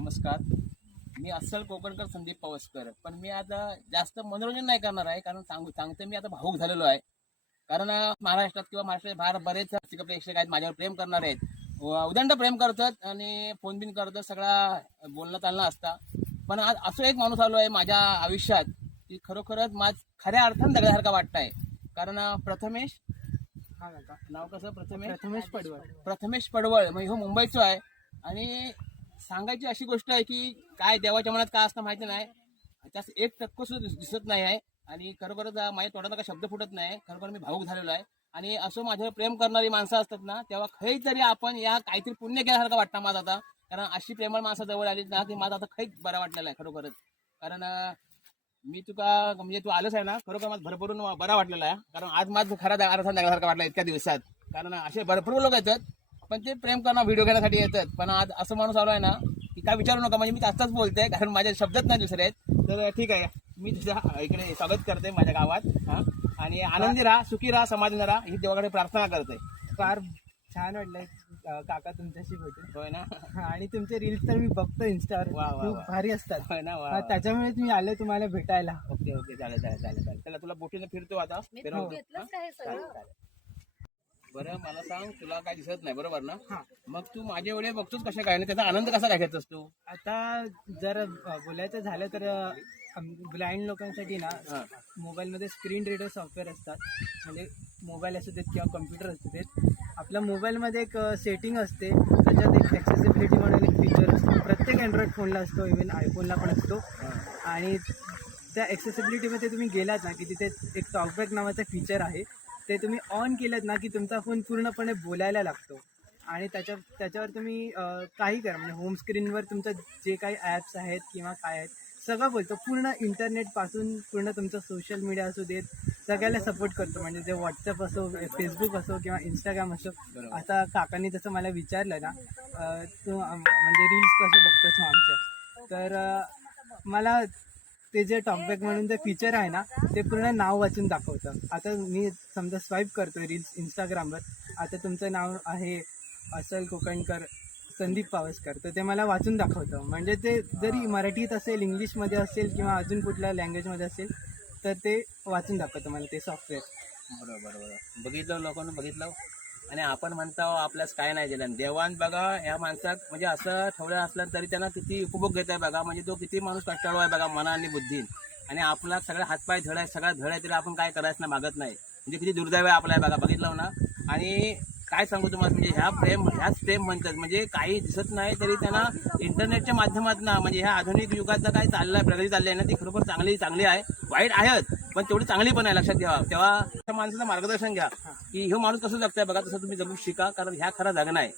नमस्कार. मी अस्सल कोकणकर संदीप पवसकर. पण मी आता जास्त मनोरंजन नाही करणार आहे कारण सांगू सांगते मी आता भाऊक झालेलो आहे. कारण महाराष्ट्रात किंवा महाराष्ट्रात बाहेर बरेच रसिक प्रेक्षक आहेत माझ्यावर प्रेम करणारे आहेत. उदंड प्रेम करतात आणि फोन बिन करतात सगळा बोलणं चालणं असता. पण आज असं एक माणूस आलो आहे माझ्या आयुष्यात की खरोखरच माझ खऱ्या अर्थानं दगड्यासारखा वाटतंय. कारण अं, प्रथमेश हा नाव कसं? प्रथमेश? प्रथमेश पडवळ. प्रथमेश पडवळ. म्हणजे हो मुंबईचं आहे. आणि सांगायची अशी गोष्ट आहे की काय देवाच्या मनात काय असतं माहिती नाही. त्यास एक टक्क सुद्धा दिस- दिसत नाही आहे. आणि खरोखरच माझ्या तोडाचा काही शब्द फुटत नाही खरोखर मी भाऊक झालेलो आहे. आणि असं माझ्यावर प्रेम करणारी माणसं असतात ना तेव्हा खरी तरी आपण या काहीतरी पुण्य केल्यासारखं वाटतं माझं आता. कारण अशी प्रेमळ माणसं जवळ आली ना की माझं आता खैच बरं वाटलेलं आहे खरोखरच. कारण मी तुका म्हणजे तू आलंच आहे ना खरोखर माझं भरभरून बरा वाटलेला आहे. कारण आज माझं खरा अर्थ लागल्यासारखं वाटलं इतक्या दिवसात. कारण असे भरपूर लोक येतात पण ते प्रेम करणं व्हिडिओ घेण्यासाठी येतात. पण आज असं माणूस आलो आहे ना की काय विचारू नका म्हणजे मी आत्ताच बोलते कारण माझ्या शब्दात नाही दुसरे आहेत. तर ठीक आहे. मी तुझ्या इकडे स्वागत करते माझ्या गावात हा. आणि आनंदी राहा सुखी राहा समाधानी राहा ही देवाकडे प्रार्थना करते फार छान वाटलंय काका तुमच्याशी भेटून होय ना? आणि तुमचे रील्स तर मी बघतो इन्स्टावर वा, वा, खूप. भारी असतात. होय ना वा, हा, वा. त्याच्यामुळेच मी आले तुम्हाला भेटायला. ओके ओके चालेल चालेल चालेल. चालेल चला तुला बोटीने फिरतो आता. चालेल, सगळं. चालेल. बरं मला सांग तुला काय दिसत नाही बरोबर ना? हा. मग तू माझे वेळे बघतोस कशा काय? त्याचा आनंद कसा काय घेतोस तू? आता जर बोलायचं झालं तर ब्लाइंड लोकांसाठी ना हा. मोबाईलमध्ये स्क्रीन रीडर सॉफ्टवेअर असतात. म्हणजे मोबाईल असू देत किंवा कम्प्युटर असू देत. आपल्या मोबाईलमध्ये एक सेटिंग असते. त्याच्यात एक ॲक्सेसिबिलिटी म्हणून एक फीचर असतो. प्रत्येक अँड्रॉइड फोनला असतो इव्हन आयफोनला पण असतो. आणि त्या ॲक्सेसिबिलिटीमध्ये तुम्ही गेलात ना की तिथे एक टॉकबॅक नावाचं फीचर आहे. ते तुम्ही ऑन केलं ना की तुमचा फोन पूर्णपणे बोलायला लागतो. आणि त्याच्या त्याच्यावर तुम्ही काही करा. म्हणजे होम स्क्रीनवर तुमचं जे काही ॲप्स आहेत किंवा काय आहेत सगळं बोलतो. पूर्ण इंटरनेटपासून पूर्ण तुमचं सोशल मीडिया असू देत सगळ्याला सपोर्ट करतो. म्हणजे जे व्हॉट्सअप असो फेसबुक असो किंवा इंस्टाग्राम असो. आता काकांनी जसं मला विचारलं ना तू म्हणजे रील्स कसं बघतोस मग आमच्या तर मला ते जे टॉकबॅक म्हणून जे फीचर आहे ना ते पूर्ण नाव वाचून दाखवतं. आता मी समजा स्वाईप करतोय रील्स इंस्टाग्रामवर आता तुमचं नाव आहे असल कोकणकर संदीप पावसकर. तर ते मला वाचून दाखवतं. म्हणजे ते जरी मराठीत असेल इंग्लिशमध्ये असेल किंवा अजून कुठल्या लँग्वेजमध्ये असेल तर ते वाचून दाखवतं मला ते सॉफ्टवेअर बरोबर बरोबर. बघितलं लोकांनी बघितलं? आणि आपण म्हणतो आपल्यास काय नाही दिलं. देवान बघा या माणसाक म्हणजे असं ठेवलं असलं तरी त्यांना किती उपभोग घेत आहे बघा. म्हणजे तो किती माणूस कष्टाळू आहे बघा मना आणि बुद्धीन. आणि आपला सगळा हातपाय धड आहे सगळा धड आहे तरी आपण काय करायचं ना मागत नाही. म्हणजे किती दुर्दैव आहे आपला आहे बघा बघितलं ना? आणि काय सांगू तुम्हाला म्हणजे ह्या प्रेम ह्याच प्रेम म्हणतात म्हणजे काही दिसत नाही तरी त्यांना इंटरनेटच्या माध्यमातून म्हणजे ह्या आधुनिक युगाचं काय चाललंय प्रगती चालली आहे ना ती खरोखर चांगली चांगली आहे. वाईट आहेत पण तेवढी चांगली पण आहे लक्षात घ्या तेव्हा त्या माणसाचं मार्गदर्शन घ्या. की ह्यो माणूस कसं जगताय? बघा तसं तुम्ही जगू शिका कारण ह्या खरा जगणं आहे.